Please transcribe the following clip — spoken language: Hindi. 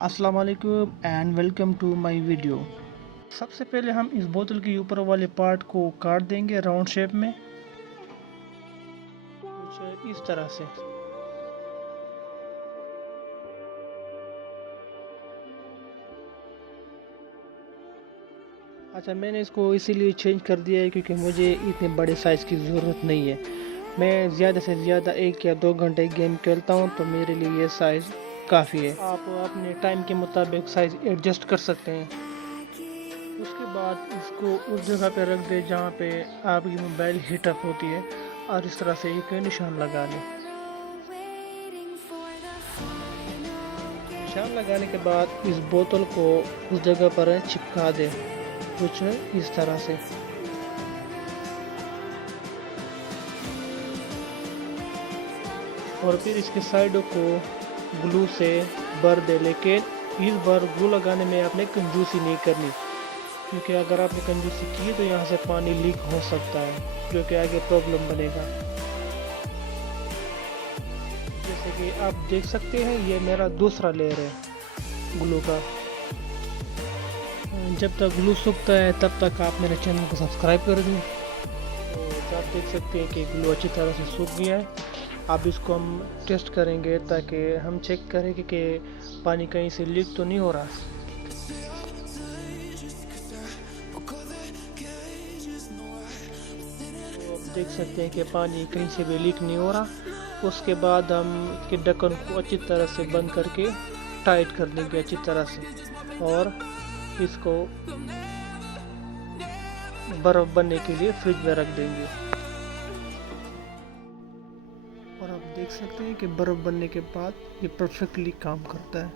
अस्सलाम वालेकुम and welcome to my video. सबसे पहले हम इस बोतल के ऊपर वाले पार्ट को काट देंगे राउंड शेप में, कुछ इस तरह से। अच्छा, मैंने इसको इसीलिए चेंज कर दिया है क्योंकि मुझे इतने बड़े साइज़ की ज़रूरत नहीं है। मैं ज़्यादा से ज़्यादा 1 या 2 घंटे गेम खेलता हूँ, तो मेरे लिए ये साइज़ काफ़ी है। आप अपने टाइम के मुताबिक साइज़ एडजस्ट कर सकते हैं। उसके बाद इसको उस जगह पे रख दे जहाँ पे आपकी मोबाइल हीटअप होती है और इस तरह से एक निशान लगा लें। निशान लगाने के बाद इस बोतल को उस जगह पर चिपका दें, कुछ इस तरह से। और फिर इसके साइडों को ग्लू से भर दे, लेकिन इस बार ग्लू लगाने में आपने कंजूसी नहीं करनी, क्योंकि अगर आपने कंजूसी की तो यहाँ से पानी लीक हो सकता है, जो कि आगे प्रॉब्लम बनेगा। जैसे कि आप देख सकते हैं, ये मेरा दूसरा लेयर है ग्लू का। जब तक ग्लू सूखता है तब तक आप मेरे चैनल को सब्सक्राइब कर दें। तो आप देख सकते हैं कि ग्लू अच्छी तरह से सूख गया है। अब इसको हम टेस्ट करेंगे ताकि हम चेक करें कि पानी कहीं से लीक तो नहीं हो रहा। तो आप देख सकते हैं कि पानी कहीं से भी लीक नहीं हो रहा। उसके बाद हम इसके ढक्कन को अच्छी तरह से बंद करके टाइट कर देंगे अच्छी तरह से, और इसको बर्फ़ बनने के लिए फ्रिज में रख देंगे। और आप देख सकते हैं कि बर्फ़ बनने के बाद ये परफेक्टली काम करता है।